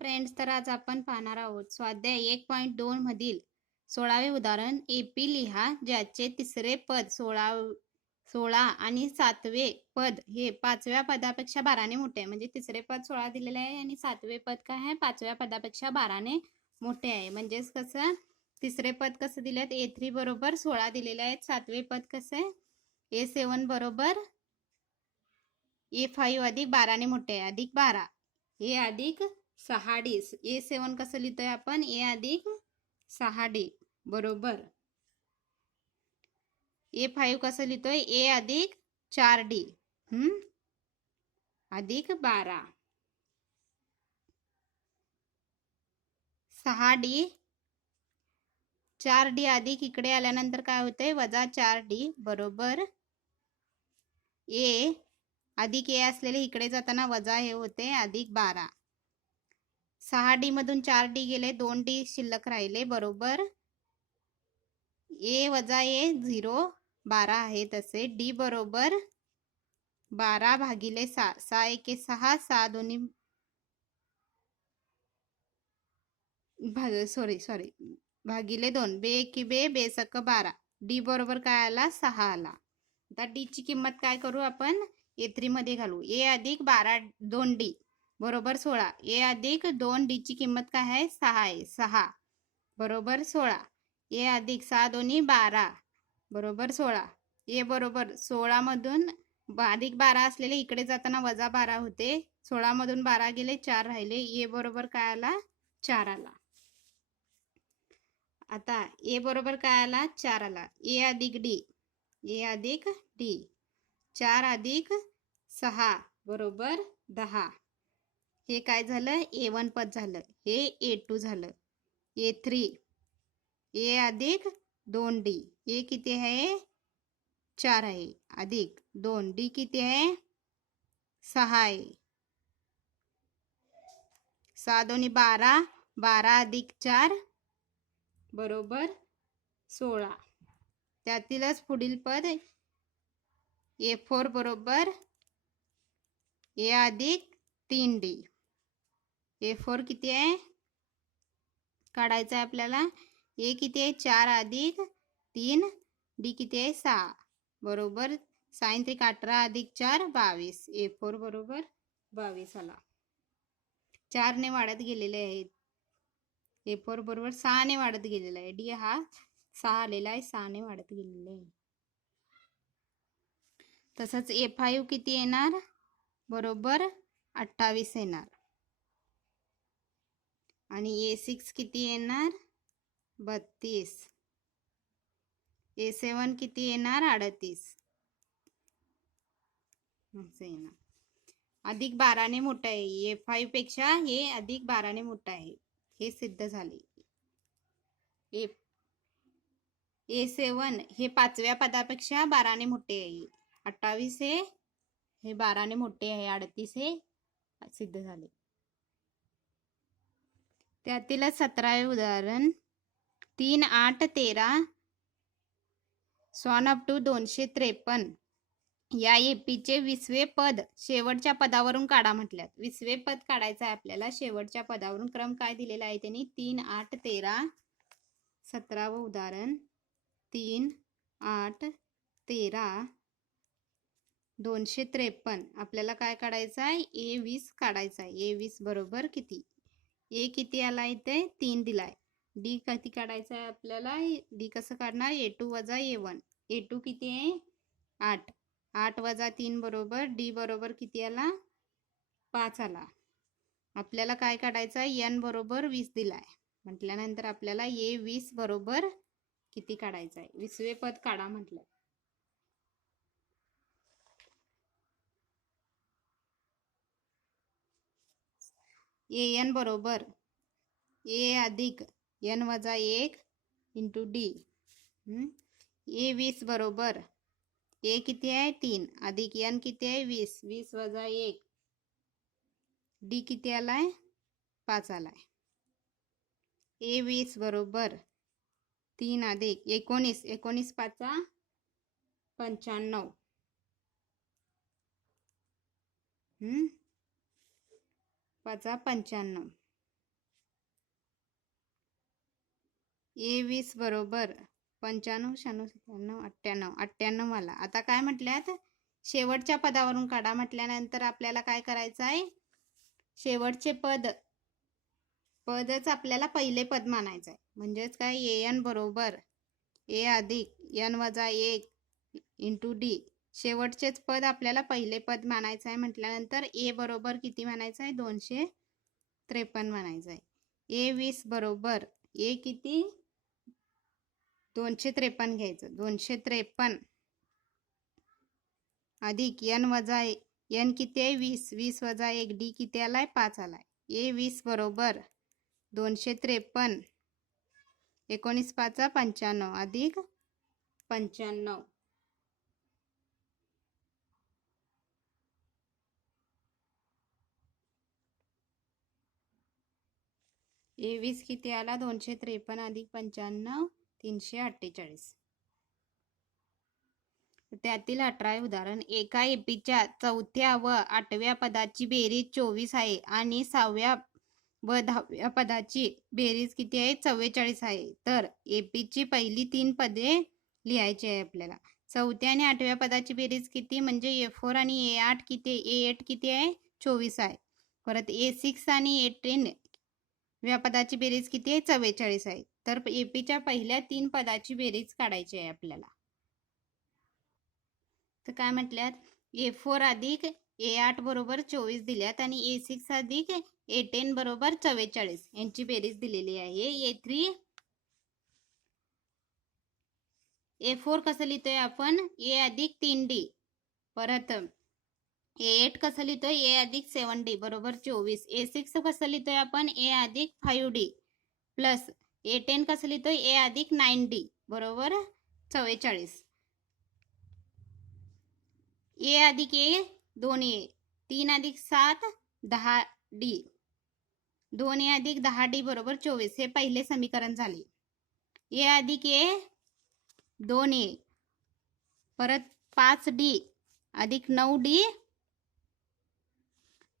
Friends, तर आज आपण पाहणार आहोत स्वाध्याय 1.2 मधील 16वे उदाहरण. एपी लिहा ज्याचे तिसरे पद 16 आणि 7वे पद हे 5व्या पदापेक्षा 12ने मोठे आहे. म्हणजे तिसरे पद 16 दिलेले आहे आणि 7वे पद काय आहे 5व्या पदापेक्षा 12ने मोठे आहे. म्हणजेच कसं तिसरे पद कसं दिलेत A3 बरोबर 16 दिलेले आहेत. 7वे पद कसं आहे A7 बरोबर A5 अधिक 12ने मोठे आहे अधिक 12 A अधिक 6D. A7 कसं लिहितोय आपण A अधिक 6D बरोबर. A5 कसं लिहितोय A अधिक 4D अधिक 12. 6D 4D अधिक इकडे आल्यानंतर काय होतंय वजा 4D बरोबर A अधिक A असलेले इकडे जाताना वजा हे होते अधिक 12. 6D मधून 4D गेले 2D शिल्लक राहिले बरोबर A वजा A 0 12 आहे तसे D बरोबर 12 भागिले 6 6 एके 6 6 दोन्ही भागिले 2 बे एकी बे बेसक 12 D बरोबर काय आला 6 आला. आता D ची किंमत काय करू आपण A3 मध्ये घालू. A अधिक 12 2D बरोबर 16. A अधिक 2D ची किंमत काय आहे 6 आहे 6 बरोबर 16. A अधिक 6 दोन्ही 12 बरोबर 16. A बरोबर 16 मधून अधिक 12 असलेले इकडे जाताना वजा 12 होते. 16 मधून 12 गेले 4 राहिले. A बरोबर काय आला 4 आला. आता A बरोबर काय आला 4 आला. A अधिक D A अधिक D 4 अधिक 6 बरोबर 10. हे काय झालं A1 पद झालं. हे A2 झालं. A3 A अधिक 2D A किती आहे 4 आहे अधिक 2D किती आहे 6 आहे. 6 दोन्ही 12 12 अधिक 4 बरोबर 16. त्यातीलच पुढील पद A4 बरोबर A अधिक 3D. A4 किती आहे काढायचं आहे आपल्याला. A किती आहे 4 अधिक 3 D किती आहे 6 बरोबर 6 3 18 अधिक 4 22. A4 बरोबर 22 आला. 4 ने वाढत गेलेले आहेत. A4 बरोबर 6 ने वाढत गेलेला आहे. D हा 6 आलेला आहे 6 ने वाढत गेलेला आहे. तसंच A5 किती येणार बरोबर 28 येणार आणि A6 किती येणार 32. A7 किती येणार 38 असं येणार. अधिक 12 ने मोठा आहे. A5 पेक्षा हे अधिक 12 ने मोठा आहे हे सिद्ध झाले. A7 हे 5व्या पदापेक्षा 12 ने मोठे आहे. 28 हे 12 ने मोठे आहे. 38 हे सिद्ध झाले. त्यातील 17वे उदाहरण 3 8 13 सॉन अप टू 253 या एपीचे 20वे पद शेवटच्या पदावरून काढा म्हटल्यात. 20वे पद काढायचं आहे आपल्याला शेवटच्या पदावरून. क्रम काय दिलेला आहे त्यांनी 3 8 13. 17वे उदाहरण 3 8 13 253. आपल्याला काय काढायचं आहे A20 काढायचं आहे. A20 बरोबर किती A किती आला इथे 3 दिलाय. D किती काढायचं आहे आपल्याला. D कसं काढणार A2 वजा A1. A2 किती आहे 8 8 वजा 3 बरोबर D बरोबर किती आला 5 आला. आपल्याला काय काढायचं आहे N बरोबर 20 दिलाय म्हटल्यानंतर आपल्याला A20 बरोबर किती काढायचं आहे 20वे पद काढा म्हटलं. AN बरोबर A अधिक N वजा 1 इंटू D. A20 बरोबर A किती आहे 3 अधिक N किती आहे 20 20 वजा 1 D किती आलाय 5 आलाय. A20 बरोबर 3 अधिक 19 19 5 95 5 95 ए 20 बरोबर 95 96 97 98 98 आला. आता काय म्हटल्यात, शेवटच्या पदावरून काढा म्हटल्यानंतर आपल्याला काय करायचं आहे, शेवटचे पदच आपल्याला पहिले पद मानायचं आहे. म्हणजेच काय, एन बरोबर ए अधिक एन वजा 1 इंटू डी. शेवटचेच पद आपल्याला पहिले पद मानायचं आहे म्हटल्यानंतर ए बरोबर किती मानायचं आहे, 253 मानायचं आहे. ए 20 बरोबर ए किती, 253 घ्यायचं. 253 अधिक एन वजा एन किती आहे, 20. 20 वजा 1 डी किती आलाय, 5 आलाय. ए 20 बरोबर 253 19 5 95 अधिक 95. ए 20 किती आला, 253 अधिक 95 348. त्यातील 18 उदाहरण. एका एपीच्या 4थ्या व 8व्या पदाची बेरीज 24 आहे आणि 6व्या व 10व्या पदाची बेरीज किती आहे, 44 आहे. तर एपीची पहिली 3 पदे लिहायची आहे आपल्याला. 4थ्या आणि 8व्या पदाची बेरीज किती, म्हणजे A4 आणि A8 किती आहे, 24 आहे. परत A6 आणि A10 व्या पदाची बेरीज किती आहे, 44 आहे. तर एपीच्या पहिल्या 3 पदाची बेरीज काढायची आहे आपल्याला. तर काय म्हटल्यात, A4 अधिक A8 बरोबर 24 दिल्यात आणि A6 अधिक A10 बरोबर 44 यांची बेरीज दिलेली आहे. A4 कसं लिहितोय आपण, A अधिक 3D. परत A8 कसं लिहितोय, A अधिक 7D बरोबर 24. A6 कसं लिहितोय आपण, A अधिक 5D प्लस A10 कसं लिहितोय, A अधिक 9D बरोबर 44. ए अधिक ए 2A 3 अधिक 7 10D 2A अधिक 10D बरोबर 24. हे पहिले समीकरण झाले. ए अधिक ए 2A परत 5D अधिक 9D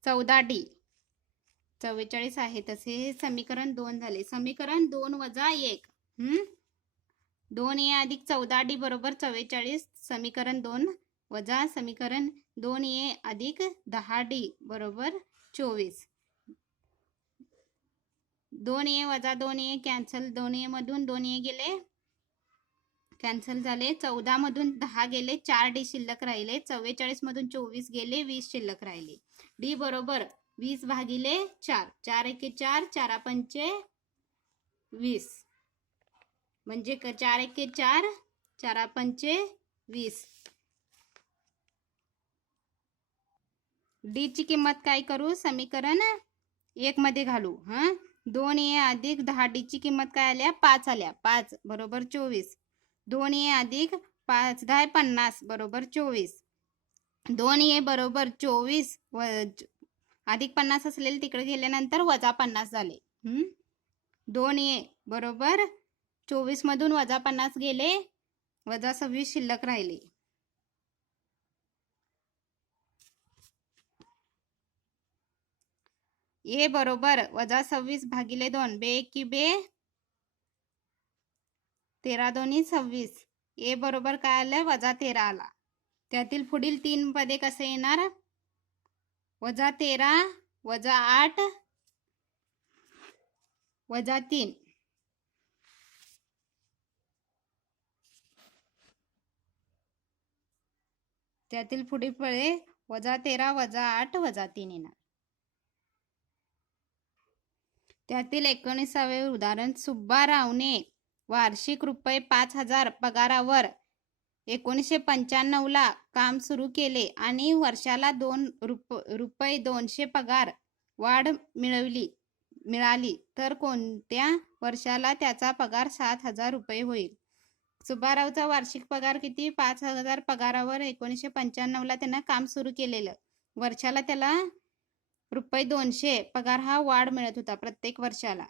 14D 44 आहे. तसे हे समीकरण 2 झाले. समीकरण 2 वजा 1 2A अधिक 14D बरोबर 44. समीकरण 2 वजा समीकरण 2A अधिक 10D बरोबर 24. 2A वजा 2A कॅन्सल, 2A मधून 2A गेले कॅन्सल झाले. 14 मधून 10 गेले, 4D शिल्लक राहिले. 44 मधून 24 गेले, 20 शिल्लक राहिले. डी बरोबर 20 भागिले 4 4 एके 4 4 पंचे 20 म्हणजे 4 एके 4 4 पंचे 20. डी ची किंमत काय करू, समीकरण 1 मध्ये घालू. 2A अधिक 10D ची किंमत काय आल्या, 5 आल्या. 5 बरोबर 24. 2A अधिक 5 10 50 बरोबर 24. 2A बरोबर 24 अधिक 50 असलेले तिकडे गेल्यानंतर वजा 50 झाले. 2A बरोबर 24 मधून वजा 50 गेले, वजा 26 शिल्लक राहिले. ए बरोबर वजा 26 भागिले 2 बे की बे 13 दोन्ही 26. ए बरोबर काय आलं, वजा 13 आला. त्यातील पुढील 3 पदे कसे येणार, वजा 13 वजा 8 वजा 3. त्यातील पुढील पदे वजा 13 वजा 8 वजा 3 येणार. त्यातील 19वे उदाहरण. सुब्बारावने वार्षिक रुपये 5,000 पगारावर 1995 ला काम सुरू केले आणि वर्षाला रुपये 200 पगार वाढ मिळाली तर कोणत्या वर्षाला त्याचा पगार 7,000 रुपये होईल. सुब्बारावचा वार्षिक पगार किती, 5,000 पगारावर 1995 ला त्यानं काम सुरू केलेलं. वर्षाला त्याला रुपये 200 पगार हा वाढ मिळत होता प्रत्येक वर्षाला.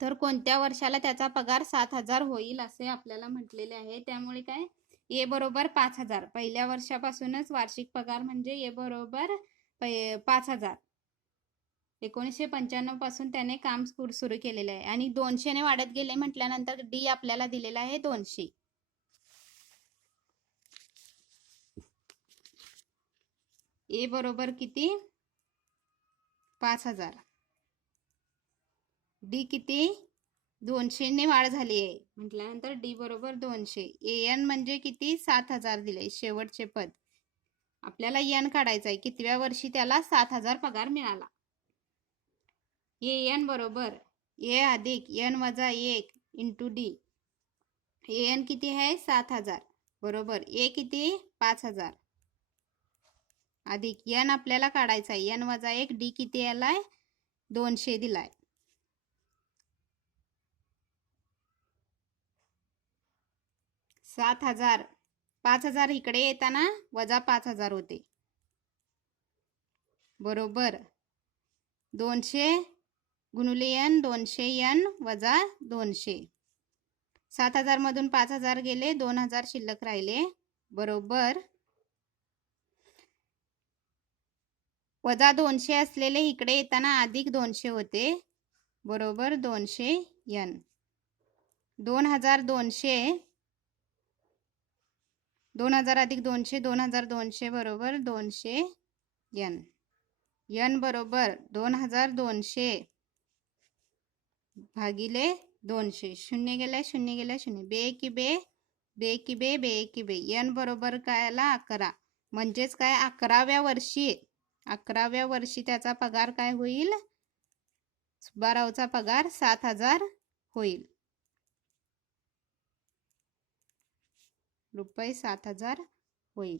तर कोणत्या वर्षाला त्याचा पगार 7,000 होईल असे आपल्याला म्हटलेले आहे. त्यामुळे काय, ए बरोबर 5,000 पहिल्या वर्षापासूनच वार्षिक पगार म्हणजे ए बरोबर 5,000. 1995 पासून त्याने काम सुरू केलेलं आहे आणि 200ने वाढत गेले म्हटल्यानंतर डी आपल्याला दिलेला आहे 200. ए बरोबर किती? 5000. डी किती? 200ने वाढ झाली आहे म्हटल्यानंतर डी बरोबर 200. एन म्हणजे किती? 7000 दिले शेवटचे पद. आपल्याला एन काढायचा आहे. कितव्या वर्षी त्याला 7000 पगार मिळाला. एन बरोबर ए अधिक एन वजा 1 इंटू डी. एन किती आहे? 7000 बरोबर ए किती? 5000 अधिक एन आपल्याला काढायचा आहे. एन वजा 1 डी किती आलाय? 200 दिलाय. सात हजार 5000 इकडे येताना वजा 5000 होते बरोबर 200 गुणिले एन 200 एन वजा 200. 7000 मधून 5000 गेले 2000 शिल्लक राहिले बरोबर वजा 200 असलेले इकडे येताना अधिक 200 होते बरोबर 200 एन. 2200 2000 अधिक 200 2200 बरोबर 200 एन. एन बरोबर 2200 भागिले 200. शून्य गेले शून्य गेले शून्य. बे की बे बे की बे बे की बे. एन बरोबर काय आला? 11. म्हणजेच काय 11व्या वर्षी त्याचा पगार काय होईल? सुब्बारावचा पगार 7000 होईल. रुपये 7000 होईल.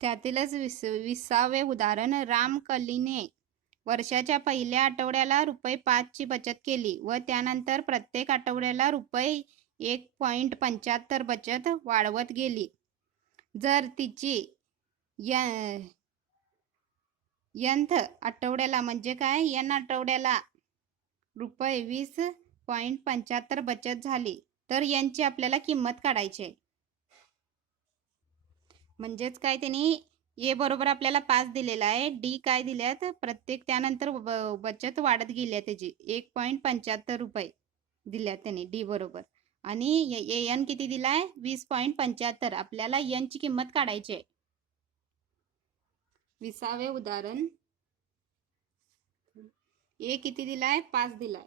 त्यातीलच 20वे उदाहरण. रामकलीने वर्षाच्या पहिल्या आठवड्याला रुपये 5 ची बचत केली व त्यानंतर प्रत्येक आठवड्याला रुपये 1.75 बचत वाढवत गेली. जर तिची nth आठवड्याला म्हणजे काय n आठवड्याला रुपये 20.75 बचत झाली तर यांची आपल्याला किंमत काढायची आहे. म्हणजेच काय त्यांनी ए बरोबर आपल्याला 5 दिलेला आहे. डी काय दिल्यात? प्रत्येक त्यानंतर बचत वाढत गेली आहे त्याची 1.75 रुपये दिल्यात त्यांनी डी बरोबर. आणि एन किती दिलाय? 20.75. आपल्याला एन ची किंमत काढायची आहे. 20वे उदाहरण. ए किती दिलाय? 5 दिलाय.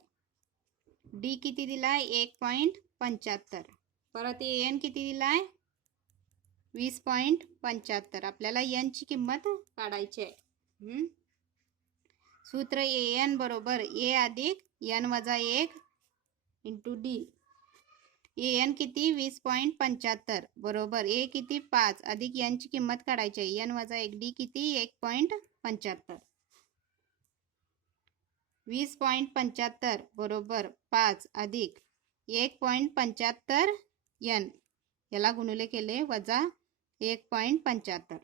डी किती दिलाय? 1.75. परत एन किती दिलाय? 20.75. आपल्याला एन ची किंमत काढायची आहे. सूत्र एन बरोबर ए अधिक एन वजा 1 इंटू डी. एन किती? 20.75 बरोबर ए किती? 5 अधिक एन ची किंमत काढायची आहे. एन वजा 1 डी किती? 1.75. 20.75 बरोबर 5 अधिक 1.75 एन याला गुणिले केले वजा 1.75.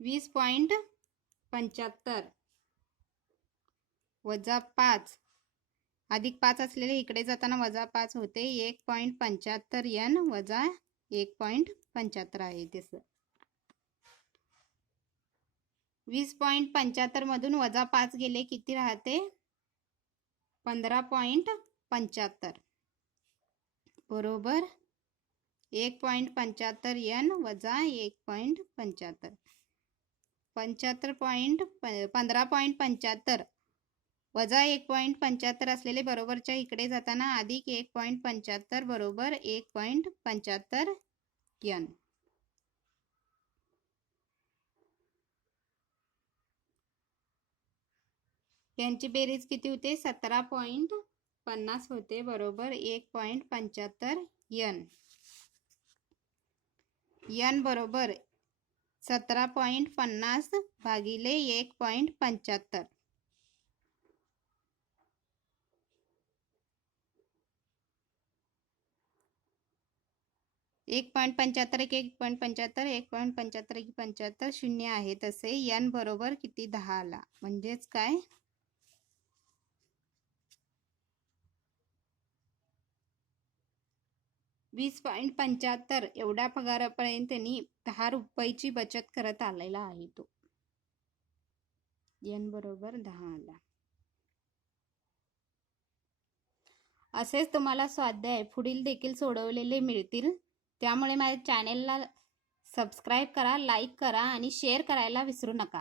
20.75 वजा 5 अधिक 5 असलेले इकडे जाताना वजा 5 होते. 1.75 एन वजा 1.75 आहे तसं. 20.75 मधून वजा 5 गेले किती राहते? 15.75 बरोबर 1.75 एन वजा 1.75. 15.75 वजा 1.75 असलेले बरोबरच्या इकडे जाताना अधिक 1.75 बरोबर 1.75 एन. यांची बेरीज किती होते? 17.50 होते बरोबर 1.75 एन. एन बरोबर 17.50 भागिले 1.75. 1.75 1.75 1.75 1.75 शून्य आहे तसे एन बरोबर किती? 10 आला. म्हणजेच काय 20.75 एवढ्या पगारापर्यंत त्यांनी 10 रुपयाची बचत करत आलेला आहे तो. n बरोबर 10 आला. असेच तुम्हाला स्वाध्याय पुढील देखील सोडवलेले मिळतील. त्यामुळे माझ्या चॅनेलला सबस्क्राईब करा, लाईक करा आणि शेअर करायला विसरू नका.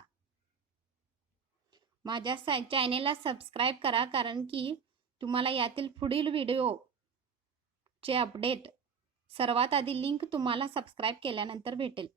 माझ्या चॅनेलला सबस्क्राईब करा, कारण की तुम्हाला यातील पुढील व्हिडिओचे अपडेट सर्वात आधी लिंक तुम्हाला सबस्क्राईब केल्यानंतर भेटेल.